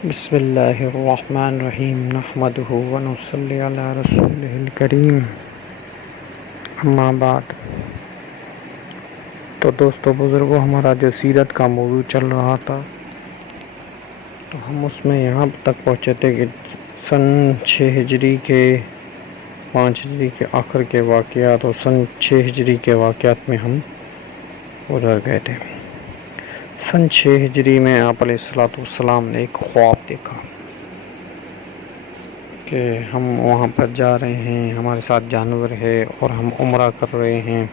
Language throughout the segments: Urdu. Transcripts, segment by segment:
بسم اللہ الرحمن الرحیم نحمدہ ونصلی علی رسولہ الکریم اما بعد۔ تو دوستو بزرگوں، ہمارا جو سیرت کا موضوع چل رہا تھا تو ہم اس میں یہاں تک پہنچے تھے کہ سن 6 ہجری کے 5 ہجری کے آخر کے واقعات اور سن 6 ہجری کے واقعات میں ہم گزر گئے تھے۔ سن 6 ہجری میں آپ علیہ السلام نے ایک خواب دیکھا کہ ہم وہاں پر جا رہے ہیں، ہمارے ساتھ جانور ہے اور ہم عمرہ کر رہے ہیں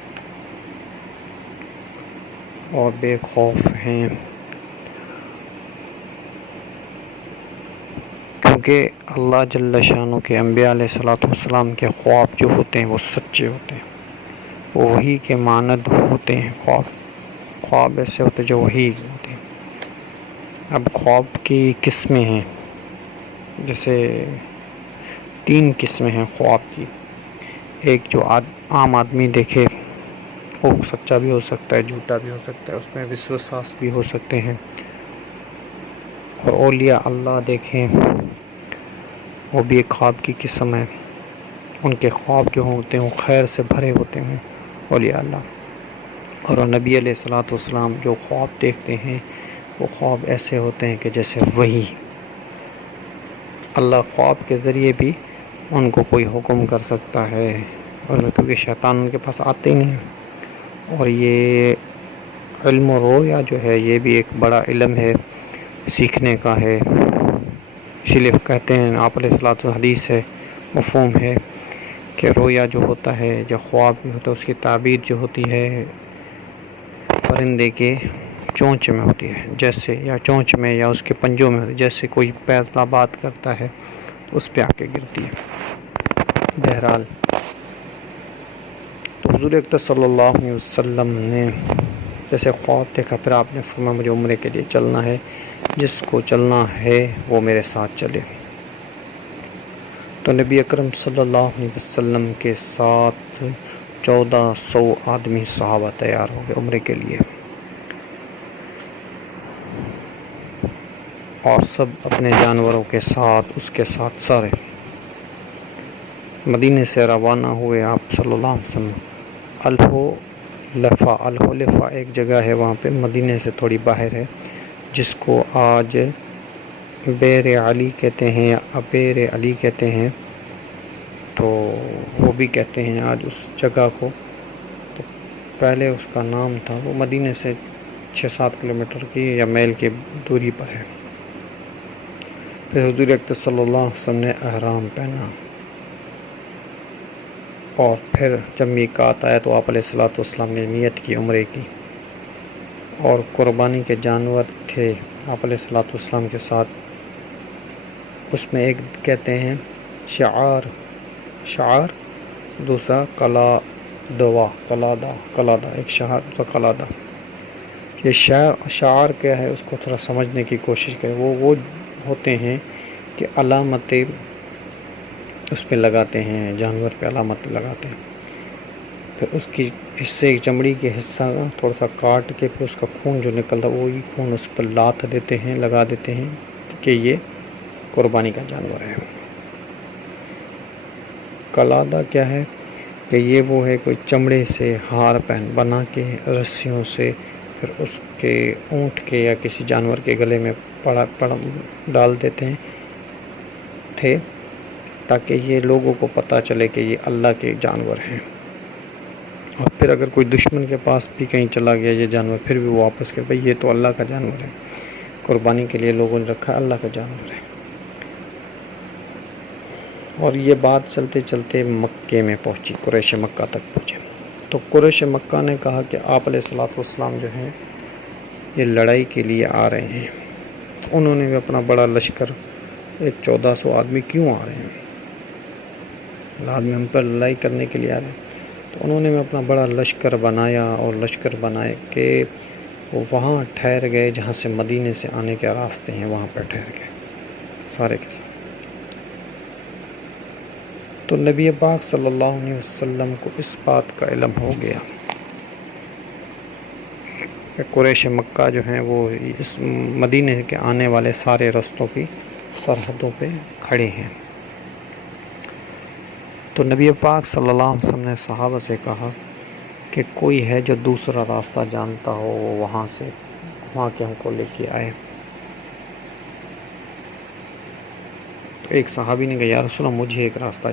اور بے خوف ہیں، کیونکہ اللہ جل شانہ کے انبیاء علیہ السلام کے خواب جو ہوتے ہیں وہ سچے ہوتے ہیں، وہ وحی کے مانند ہوتے ہیں۔ خواب ایسے ہوتے جو وحی ہوتے ہیں۔ اب خواب کی قسمیں ہیں، جیسے 3 قسمیں ہیں خواب کی۔ ایک جو عام آدمی دیکھے وہ سچا بھی ہو سکتا ہے، جھوٹا بھی ہو سکتا ہے، اس میں وسوساس بھی ہو سکتے ہیں۔ اور اولیاء اللہ دیکھیں، وہ بھی ایک خواب کی قسم ہے۔ ان کے خواب جو ہوتے ہیں وہ خیر سے بھرے ہوتے ہیں، اولیاء اللہ۔ اور نبی علیہ السلام جو خواب دیکھتے ہیں وہ خواب ایسے ہوتے ہیں کہ جیسے وحی، اللہ خواب کے ذریعے بھی ان کو کوئی حکم کر سکتا ہے، اور کیونکہ شیطان ان کے پاس آتے ہی نہیں۔ اور یہ علم و رویا جو ہے یہ بھی ایک بڑا علم ہے، سیکھنے کا ہے۔ اسی لیے کہتے ہیں آپ علیہ الصلوۃ حدیث ہے، مفہوم ہے کہ رویا جو ہوتا ہے، جو خواب بھی ہوتا ہے، اس کی تعبیر جو ہوتی ہے پرندے کے چونچ میں ہوتی ہے، جیسے یا چونچ میں یا اس کے پنجوں میں ہوتی ہے، جیسے کوئی فیصلہ بات کرتا ہے تو اس پہ آ کے گرتی ہے۔ بہرحال تو حضور اکرم صلی اللہ علیہ وسلم نے جیسے خواب دیکھا، پھر آپ نے فرمایا مجھے عمرے کے لیے چلنا ہے، جس کو چلنا ہے وہ میرے ساتھ چلے۔ تو نبی اکرم صلی اللہ علیہ وسلم کے ساتھ 1400 آدمی صحابہ تیار ہو گئے عمرے کے لیے، اور سب اپنے جانوروں کے ساتھ اس کے ساتھ سارے مدینے سے روانہ ہوئے۔ آپ صلی اللہ علیہ وسلم الحلیفہ ایک جگہ ہے وہاں پہ، مدینے سے تھوڑی باہر ہے، جس کو آج بیر علی کہتے ہیں یا ابیر علی کہتے ہیں، تو وہ بھی کہتے ہیں آج اس جگہ کو۔ تو پہلے اس کا نام تھا، وہ مدینے سے 6-7 کلومیٹر کی یا میل کی دوری پر ہے۔ پھر حضور اکرم صلی اللہ علیہ وسلم نے احرام پہنا، اور پھر جب میقات آیا تو آپ علیہ السلام نے نیت کی عمرے کی، اور قربانی کے جانور تھے آپ علیہ السلام کے ساتھ۔ اس میں ایک کہتے ہیں شعار، دوسرا قلادہ، ایک شعار دوسرا قلادہ۔ یہ شعار کیا ہے اس کو تھوڑا سمجھنے کی کوشش کریں۔ وہ ہوتے ہیں کہ علامتیں اس پہ لگاتے ہیں، جانور پہ علامت لگاتے ہیں، پھر اس کی حصے چمڑی کے حصہ تھوڑا سا کاٹ کے پھر اس کا خون جو نکلتا ہے وہی خون اس پر لات دیتے ہیں، لگا دیتے ہیں کہ یہ قربانی کا جانور ہے۔ قلادہ کیا ہے کہ یہ وہ ہے کوئی چمڑے سے ہار بنا کے رسیوں سے پھر اس کے اونٹ کے یا کسی جانور کے گلے میں ڈال دیتے تھے، تاکہ یہ لوگوں کو پتہ چلے کہ یہ اللہ کے جانور ہیں۔ اور پھر اگر کوئی دشمن کے پاس بھی کہیں چلا گیا یہ جانور، پھر بھی وہ واپس کر بھائی یہ تو اللہ کا جانور ہے، قربانی کے لیے لوگوں نے رکھا، اللہ کا جانور ہے۔ اور یہ بات چلتے چلتے مکے میں پہنچی، قریش مکہ تک پہنچے۔ تو قریش مکہ نے کہا کہ آپ علیہ السلام جو ہیں یہ لڑائی کے لیے آ رہے ہیں۔ تو انہوں نے بھی اپنا بڑا لشکر، 1400 آدمی کیوں آ رہے ہیں، آدمی ہم پر لڑائی کرنے کے لیے آ رہے ہیں۔ تو انہوں نے اپنا بڑا لشکر بنایا، اور لشکر بنائے کہ وہ وہاں ٹھہر گئے جہاں سے مدینے سے آنے کے راستے ہیں، وہاں پر ٹھہر گئے سارے کے سارے۔ تو نبی پاک صلی اللہ علیہ وسلم کو اس بات کا علم ہو گیا کہ قریش مکہ جو ہیں وہ اس مدینے کے آنے والے سارے رستوں کی سرحدوں پہ کھڑے ہیں۔ تو نبی پاک صلی اللہ علیہ وسلم نے صحابہ سے کہا کہ کوئی ہے جو دوسرا راستہ جانتا ہو وہ وہاں کے ہم کو لے کے آئے۔ تو ایک صحابی نے کہا یا رسول اللہ مجھے ایک راستہ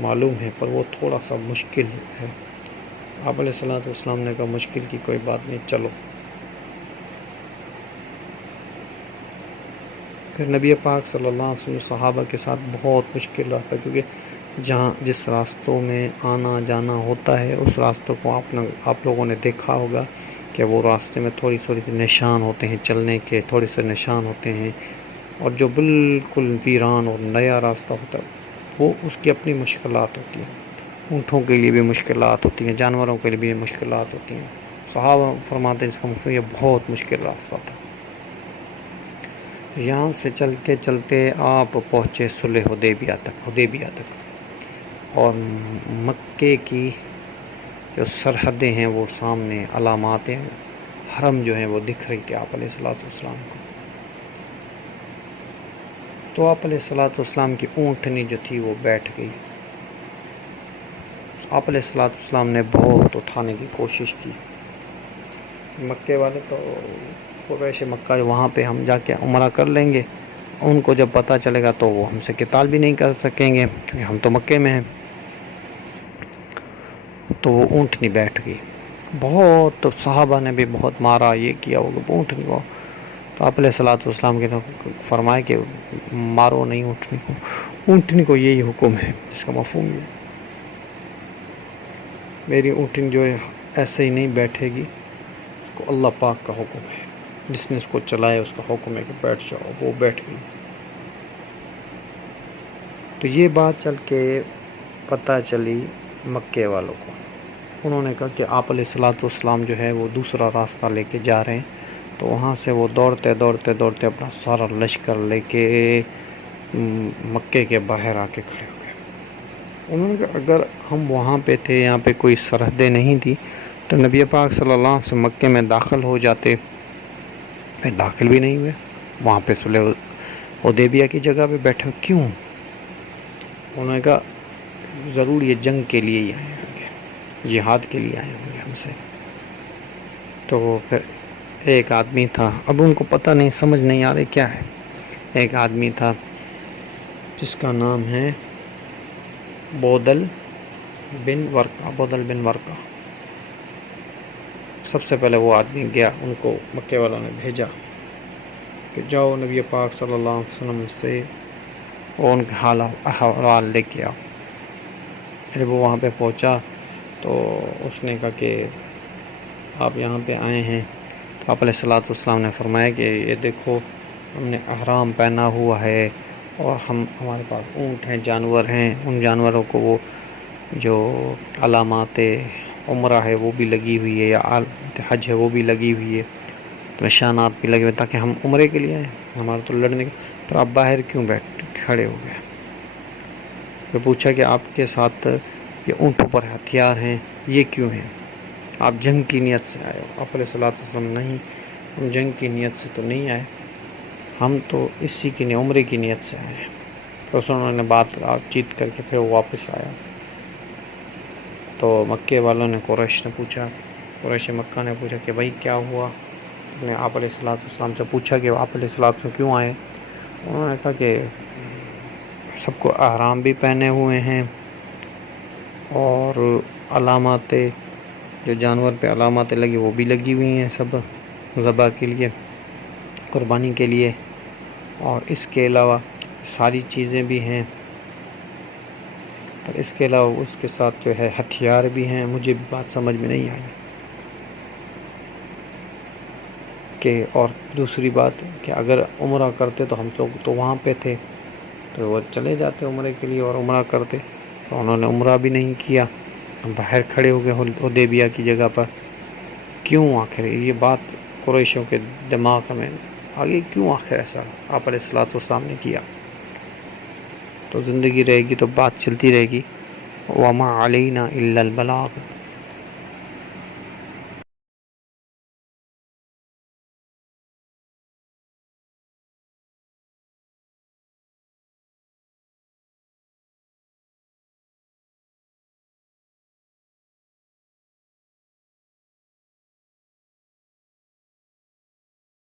معلوم ہے پر وہ تھوڑا سا مشکل ہے۔ آپ علیہ الصلوۃ والسلام نے کہا مشکل کی کوئی بات نہیں، چلو۔ پھر نبی پاک صلی اللہ علیہ وسلم صحابہ کے ساتھ بہت مشکل راستہ، کیونکہ جس راستوں میں آنا جانا ہوتا ہے اس راستوں کو آپ لوگوں نے دیکھا ہوگا کہ وہ راستے میں تھوڑی سی نشان ہوتے ہیں، چلنے کے تھوڑے سے نشان ہوتے ہیں، اور جو بالکل ویران اور نیا راستہ ہوتا ہے وہ اس کی اپنی مشکلات ہوتی ہیں۔ اونٹوں کے لیے بھی مشکلات ہوتی ہیں، جانوروں کے لیے بھی مشکلات ہوتی ہیں۔ صحابہ فرماتے ہیں اس کا مطلب یہ بہت مشکل راستہ تھا۔ یہاں سے چلتے چلتے آپ پہنچے صلح حدیبیہ تک، اور مکے کی جو سرحدیں ہیں وہ سامنے علامات حرم جو ہیں وہ دکھ رہی تھی آپ علیہ الصلوۃ والسلام کو۔ تو آپ علیہ الصلوۃ والسلام کی اونٹنی جو تھی وہ بیٹھ گئی۔ آپ علیہ الصلوۃ والسلام نے بہت اٹھانے کی کوشش کی۔ مکے والے تو قریش مکہ وہاں پہ ہم جا کے عمرہ کر لیں گے، ان کو جب پتہ چلے گا تو وہ ہم سے قتال بھی نہیں کر سکیں گے کیونکہ ہم تو مکے میں ہیں۔ تو وہ اونٹنی بیٹھ گئی، بہت صحابہ نے بھی بہت مارا، یہ کیا وہ اونٹنی کو۔ تو آپ علیہ الصلوۃ والسلام کے فرمائے کہ مارو نہیں اونٹنی کو یہی حکم ہے، اس کا مفہوم یہ میری اونٹنی جو ہے ایسے ہی نہیں بیٹھے گی، اس کو اللہ پاک کا حکم ہے، جس نے اس کو چلایا اس کا حکم ہے کہ بیٹھ جاؤ، وہ بیٹھ گئی۔ تو یہ بات چل کے پتہ چلی مکے والوں کو، انہوں نے کہا کہ آپ علیہ الصلوۃ والسلام جو ہے وہ دوسرا راستہ لے کے جا رہے ہیں۔ تو وہاں سے وہ دوڑتے اپنا سارا لشکر لے کے مکے کے باہر آ کے کھڑے ہو گئے۔ انہوں نے کہا اگر ہم وہاں پہ تھے، یہاں پہ کوئی سرحدیں نہیں تھی تو نبی پاک صلی اللہ علیہ وسلم مکے میں داخل ہو جاتے، پھر داخل بھی نہیں ہوئے، وہاں پہ صلح حدیبیہ کی جگہ پہ بیٹھے کیوں؟ انہوں نے کہا ضرور یہ جنگ کے لیے ہی آئے ہوں گے، جہاد کے لیے آئے ہوں گے ہم سے۔ تو پھر ایک آدمی تھا، اب ان کو پتہ نہیں، سمجھ نہیں آ رہی کیا ہے۔ ایک آدمی تھا جس کا نام ہے بودل بن ورقہ۔ سب سے پہلے وہ آدمی گیا، ان کو مکے والوں نے بھیجا کہ جاؤ نبی پاک صلی اللہ علیہ وسلم سے اور ان کے حال لے کے آؤ۔ جب وہ وہاں پہ پہنچا تو اس نے کہا کہ آپ یہاں پہ آئے ہیں، تو آپ علیہ الصلوۃ والسلام نے فرمایا کہ یہ دیکھو ہم نے احرام پہنا ہوا ہے اور ہمارے پاس اونٹ ہیں، جانور ہیں، ان جانوروں کو وہ جو علامات عمرہ ہے وہ بھی لگی ہوئی ہے، یا حج ہے وہ بھی لگی ہوئی ہے، نشانات بھی لگے ہوئے تاکہ ہم عمرے کے لیے آئیں، ہمارا تو لڑنے کے۔ پر آپ باہر کیوں کھڑے ہو گئے؟ پھر پوچھا کہ آپ کے ساتھ یہ اونٹوں پر ہتھیار ہیں، یہ کیوں ہیں؟ آپ جنگ کی نیت سے آئے ہو؟ آپ علیہ الصلوۃ والسلام نہیں، ہم جنگ کی نیت سے تو نہیں آئے، ہم تو اسی کی عمرے کی نیت سے آئے ہیں۔ تو انہوں نے بات چیت کر کے پھر وہ واپس آیا۔ تو مکے والوں نے قریش مکہ نے پوچھا کہ بھائی کیا ہوا؟ نے آپ علیہ الصلوۃ والسلام سے پوچھا کہ آپ علیہ الصلوۃ والسلام کیوں آئے؟ انہوں نے کہا کہ سب کو احرام بھی پہنے ہوئے ہیں اور علامات جو جانور پہ علاماتیں لگی وہ بھی لگی ہوئی ہیں، سب ذبح کے لیے، قربانی کے لیے، اور اس کے علاوہ ساری چیزیں بھی ہیں، اور اس کے علاوہ اس کے ساتھ جو ہے ہتھیار بھی ہیں۔ مجھے بھی بات سمجھ میں نہیں آئی کہ، اور دوسری بات کہ اگر عمرہ کرتے تو ہم لوگ تو وہاں پہ تھے تو وہ چلے جاتے عمرے کے لیے اور عمرہ کرتے، تو انہوں نے عمرہ بھی نہیں کیا، باہر کھڑے ہو گئے حدیبیہ کی جگہ پر۔ کیوں آخر یہ بات قریشوں کے دماغ میں آگے کیوں آخر ایسا آپ علیہ الصلوۃ والسلام نے کیا؟ تو زندگی رہے گی تو بات چلتی رہے گی، وَمَا عَلَيْنَا إِلَّا الْبَلَاغُ۔